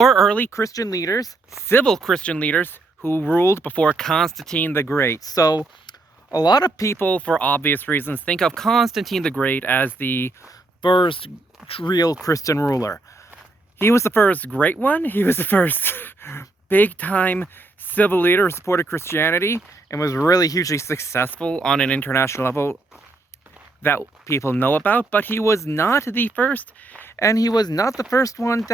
Or early Christian leaders, civil Christian leaders, who ruled before Constantine the Great. So a lot of people, for obvious reasons, think of Constantine the Great as the first real Christian ruler. He was the first great one. He was the first big-time civil leader who supported Christianity and was really hugely successful on an international level that people know about. But he was not the first, and he was not the first one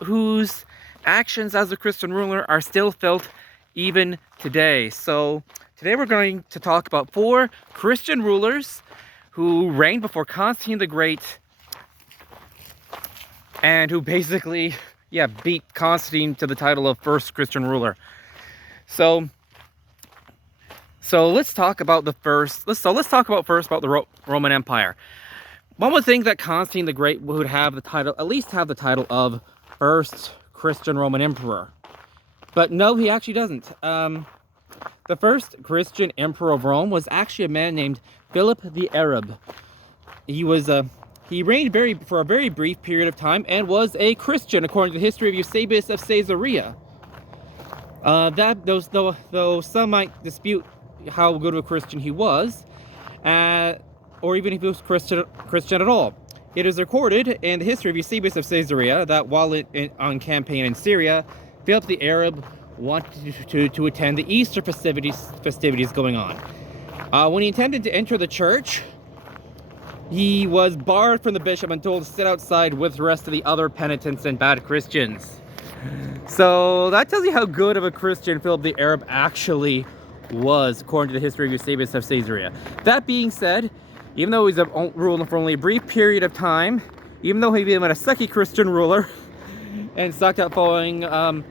whose actions as a Christian ruler are still felt even today. So today we're going to talk about 4 Christian rulers who reigned before Constantine the Great and who basically, beat Constantine to the title of first Christian ruler. So let's talk about let's talk about first about the Roman Empire. One would think that Constantine the Great would have the title, at least have the title of first Christian Roman emperor. But no, he actually doesn't. The first Christian emperor of Rome was actually a man named Philip the Arab. He reigned for a very brief period of time and was a Christian, according to the history of Eusebius of Caesarea. Though some might dispute how good of a Christian he was, or even if he was Christian at all. It is recorded in the history of Eusebius of Caesarea that while on campaign in Syria, Philip the Arab wanted to attend the Easter festivities going on. When he intended to enter the church, he was barred from the bishop and told to sit outside with the rest of the other penitents and bad Christians. So that tells you how good of a Christian Philip the Arab actually was, according to the history of Eusebius of Caesarea. That being said, even though he's ruled for only a brief period of time, even though he became a sucky Christian ruler and sucked at may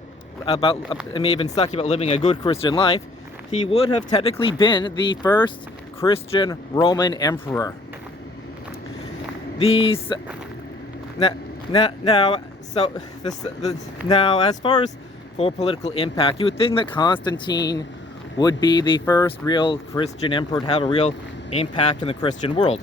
have been sucky about living a good Christian life, he would have technically been the first Christian Roman emperor. Now, as far as for political impact, you would think that Constantine would be the first real Christian emperor to have a real impact in the Christian world.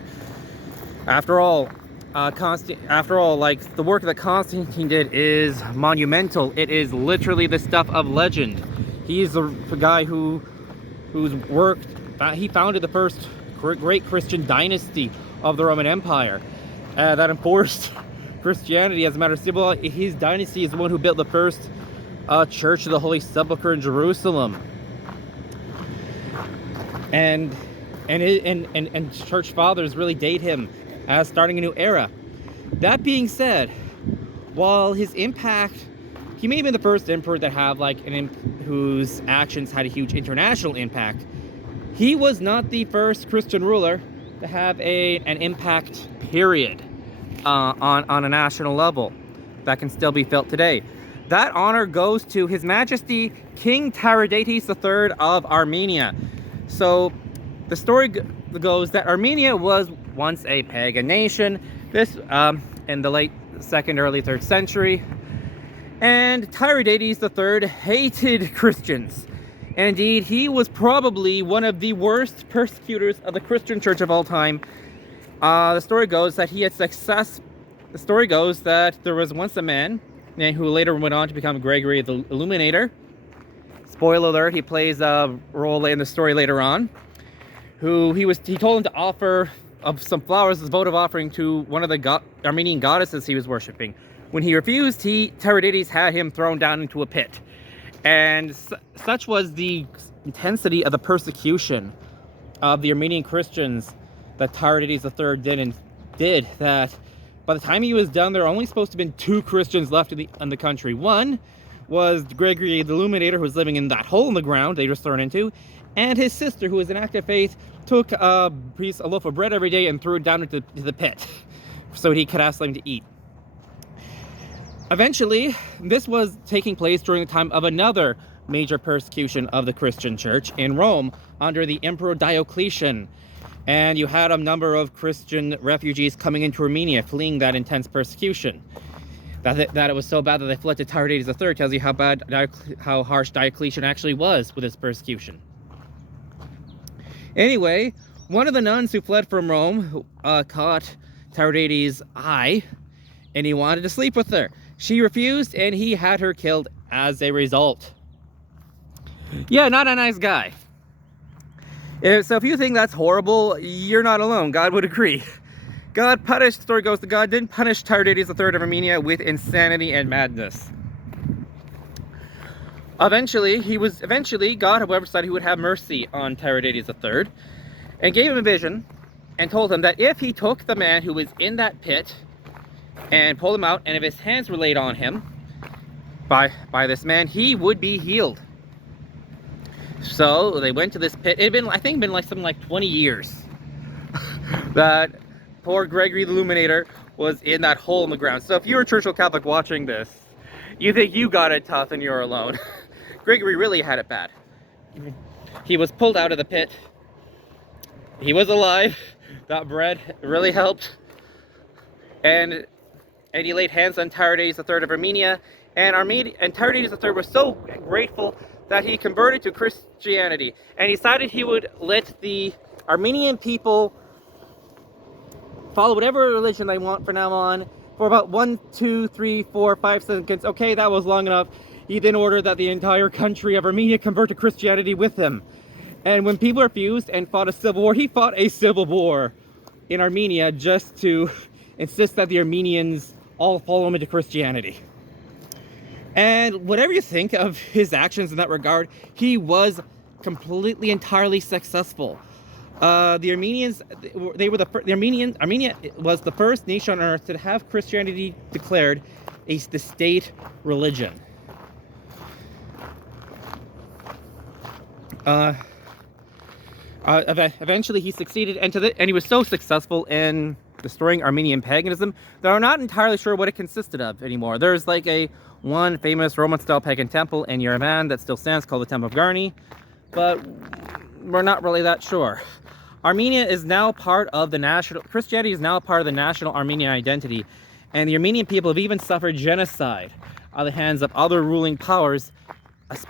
After all, the work that Constantine did is monumental. It is literally the stuff of legend. He's the guy whose work he founded the first great Christian dynasty of the Roman Empire that enforced Christianity as a matter of civil. His dynasty is the one who built the first Church of the Holy Sepulchre in Jerusalem, and church fathers really date him as starting a new era. That being said, while his impact, he may have been the first emperor to have whose actions had a huge international impact. He was not the first Christian ruler to have an impact, period, on a national level that can still be felt today. That honor goes to His Majesty King Tiridates III of Armenia. So the story goes that Armenia was once a pagan nation, this in the late 2nd, early 3rd century, and Tiridates III hated Christians. Indeed, he was probably one of the worst persecutors of the Christian church of all time. The story goes that there was once a man who later went on to become Gregory the Illuminator. Spoiler alert, he plays a role in the story later on. He told him to offer some flowers as a votive offering to one of the Armenian goddesses he was worshipping. When he refused, Tiridates had him thrown down into a pit. And such was the intensity of the persecution of the Armenian Christians that Tiridates III did that by the time he was done, there were only supposed to have been 2 Christians left in the country. One was Gregory the Illuminator, who was living in that hole in the ground they were thrown into, and his sister, who was an active faith, took a loaf of bread every day and threw it down into the pit so he could have something to eat. Eventually, this was taking place during the time of another major persecution of the Christian church in Rome under the Emperor Diocletian. And you had a number of Christian refugees coming into Armenia, fleeing that intense persecution. That it was so bad that they fled to Tiridates III tells you how harsh Diocletian actually was with his persecution. Anyway, one of the nuns who fled from Rome caught Tiridates' eye, and he wanted to sleep with her. She refused, and he had her killed as a result. Yeah, not a nice guy. So if you think that's horrible, you're not alone. God would agree. God punished, story goes, that God didn't punish Tiridates III of Armenia with insanity and madness. Eventually, God, however, decided he would have mercy on Tiridates III and gave him a vision and told him that if he took the man who was in that pit and pulled him out, and if his hands were laid on him by this man, he would be healed. So they went to this pit. It had been, I think, like something like 20 years that poor Gregory the Illuminator was in that hole in the ground. So if you're a Churchill Catholic watching this, you think you got it tough and you're alone. Gregory really had it bad. He was pulled out of the pit. He was alive. That bread really helped. And he laid hands on Tiridates III of Armenia. And Tiridates III was so grateful that he converted to Christianity. And he decided he would let the Armenian people follow whatever religion they want from now on for about 1, 2, 3, 4, 5 seconds. Okay, that was long enough. He then ordered that the entire country of Armenia convert to Christianity with him. And when people refused and fought a civil war, he fought a civil war in Armenia just to insist that the Armenians all follow him into Christianity. And whatever you think of his actions in that regard, he was completely, entirely successful. The Armenians, Armenia was the first nation on earth to have Christianity declared the state religion. Eventually he succeeded, and he was so successful in destroying Armenian paganism that I'm not entirely sure what it consisted of anymore. There's like one famous Roman-style pagan temple in Yerevan that still stands, called the Temple of Garni, but we're not really that sure. Armenia is now part of the Christianity is now part of the national Armenian identity, and the Armenian people have even suffered genocide at the hands of other ruling powers,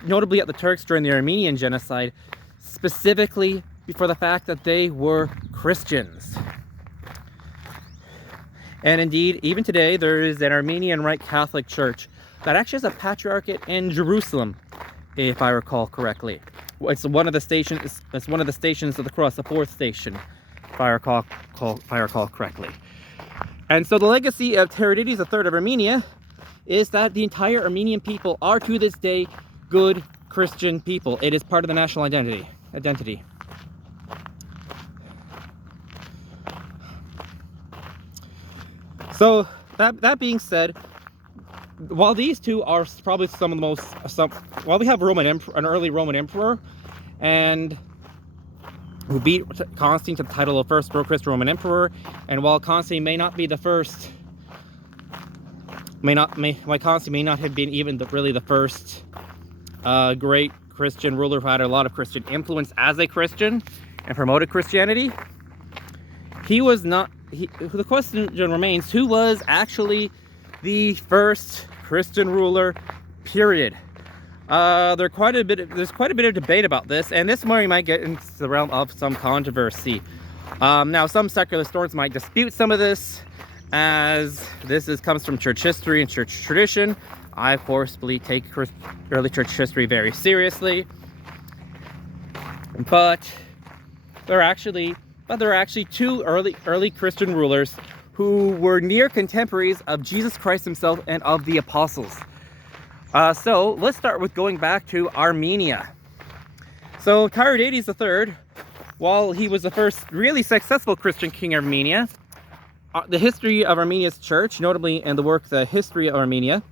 notably at the Turks during the Armenian genocide, specifically for the fact that they were Christians. And indeed, even today, there is an Armenian Rite Catholic Church that actually has a patriarchate in Jerusalem, if I recall correctly. It's one of the stations. It's one of the stations of the cross, the 4th station, if I recall correctly. And so the legacy of Tiridates III of Armenia is that the entire Armenian people are to this day good Christian people. It is part of the national identity. So that being said, while these two are probably some of the most, while we have an early Roman emperor, and who beat Constantine to the title of first Christian Roman emperor, and while Constantine may not be the first, Constantine may not have been even really the first great Christian ruler who had a lot of Christian influence as a Christian and promoted Christianity, he was not. The question remains: who was actually the first Christian ruler? Period. There's quite a bit of debate about this, and this one might get into the realm of some controversy. Now, some secular historians might dispute some of this, as comes from church history and church tradition. I, of course, take early church history very seriously, but there are actually two early Christian rulers who were near contemporaries of Jesus Christ himself and of the apostles. So let's start with going back to Armenia. So Tiridates III, while he was the first really successful Christian king of Armenia, the history of Armenia's church, notably in the work The History of Armenia,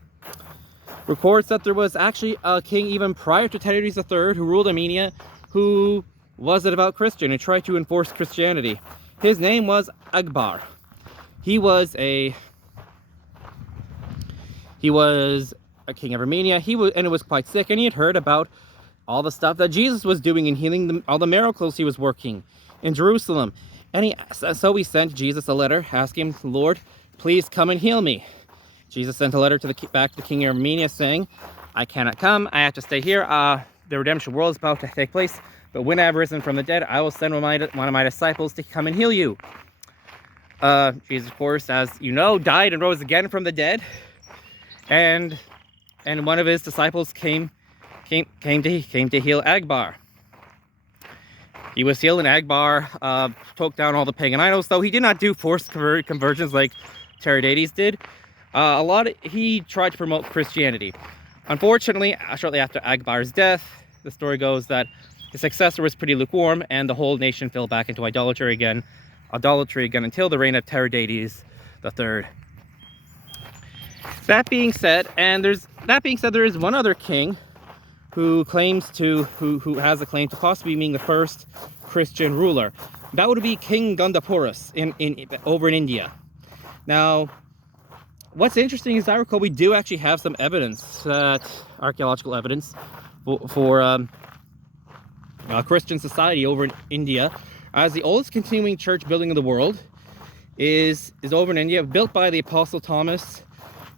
records that there was actually a king even prior to Tiridates III who ruled Armenia, who was a devout Christian and tried to enforce Christianity. His name was Agbar. He was a king of Armenia. He was quite sick, and he had heard about all the stuff that Jesus was doing and healing all the miracles he was working in Jerusalem. And so he sent Jesus a letter asking him, "Lord, please come and heal me." Jesus sent a letter back to the king of Armenia saying, "I cannot come. I have to stay here. The redemption world is about to take place. But when I have risen from the dead, I will send one of my disciples to come and heal you." Jesus, of course, as you know, died and rose again from the dead. and one of his disciples came to heal Agbar. He was healed, and Agbar took down all the pagan idols, though he did not do forced conversions like Tiridates did. He tried to promote Christianity. Unfortunately, shortly after Agbar's death, the story goes that his successor was pretty lukewarm, and the whole nation fell back into idolatry again until the reign of Tiridates III. That being said, there is one other king who has a claim to possibly being the first Christian ruler. That would be King Gondoporus over in India. Now, what's interesting is I recall we do actually have some evidence, archaeological evidence, for Christian society over in India, as the oldest continuing church building in the world is over in India, built by the Apostle Thomas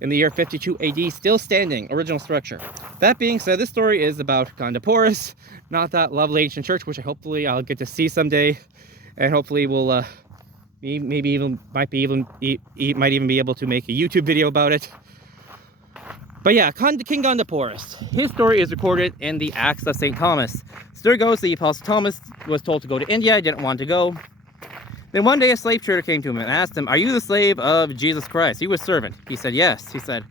in the year 52 AD, still standing, original structure. That being said, this story is about Gondoporus, not that lovely ancient church, which hopefully I'll get to see someday, and hopefully we'll might even be able to make a YouTube video about it. But yeah, King Gondoporus, his story is recorded in the Acts of St. Thomas. Story goes, the Apostle Thomas was told to go to India, didn't want to go. Then one day a slave trader came to him and asked him, "Are you the slave of Jesus Christ?" He was servant. He said, "Yes." He said,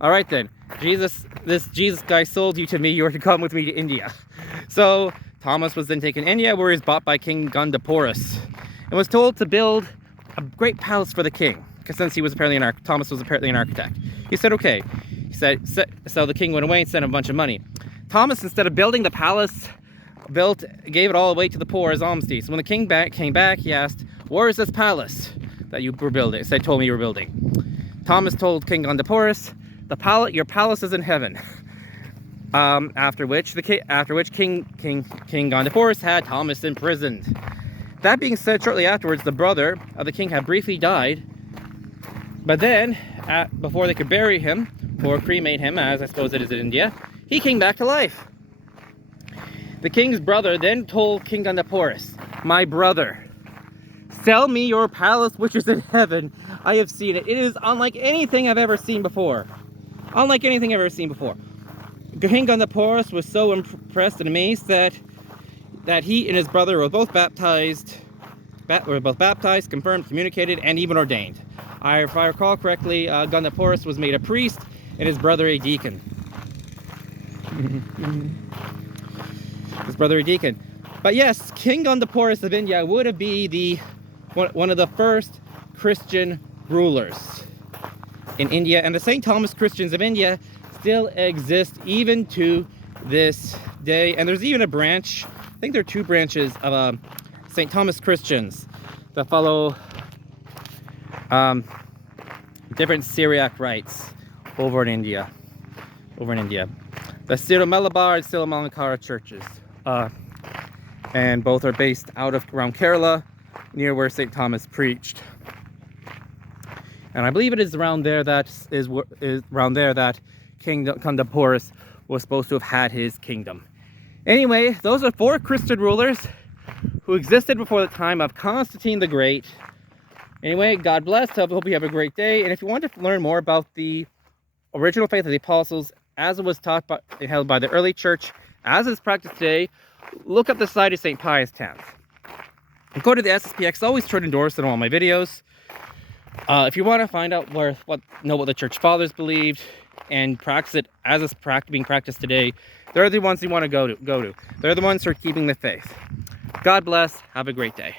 "All right then, this Jesus guy sold you to me, you are to come with me to India." So Thomas was then taken to India, where he was bought by King Gondoporus, and was told to build a great palace for the king, because since Thomas was apparently an architect. He said, "Okay." He said, so the king went away and sent him a bunch of money. Thomas, instead of building the palace, gave it all away to the poor as alms deeds. So when the king came back, he asked, "Where is this palace that you were building?" Told me you were building. Thomas told King Gondoporus, "Your palace is in heaven." After which King Gondoporus had Thomas imprisoned. That being said, shortly afterwards, the brother of the king had briefly died, but then, before they could bury him or cremate him, as I suppose it is in India, he came back to life. The king's brother then told King Gondoporus, "My brother, sell me your palace which is in heaven. I have seen it. It is unlike anything I've ever seen before." Unlike anything I've ever seen before. King Gondoporus was so impressed and amazed that he and his brother were both baptized, confirmed, communicated, and even ordained. If I recall correctly, Gondoporus was made a priest and his brother a deacon. But yes, King Gondoporus of India would be one of the first Christian rulers in India, and the St. Thomas Christians of India still exist even to this day. And there's even a branch, I think there are two branches of St. Thomas Christians that follow different Syriac rites over in India. The Syro-Malabar and Syro-Malankara churches. And both are based around Kerala, near where St. Thomas preached. And I believe it is around there that King Gondoporus was supposed to have had his kingdom. Anyway, those are 4 Christian rulers who existed before the time of Constantine the Great. Anyway, God bless. I hope you have a great day. And if you want to learn more about the original faith of the apostles, as it was taught and held by the early church, as is practiced today, look up the Society of St. Pius X. And go to the SSPX. I always try to endorse it in all my videos. If you want to find out what the church fathers believed and practice it as it's being practiced today, they're the ones you want to go to. They're the ones who are keeping the faith. God bless. Have a great day.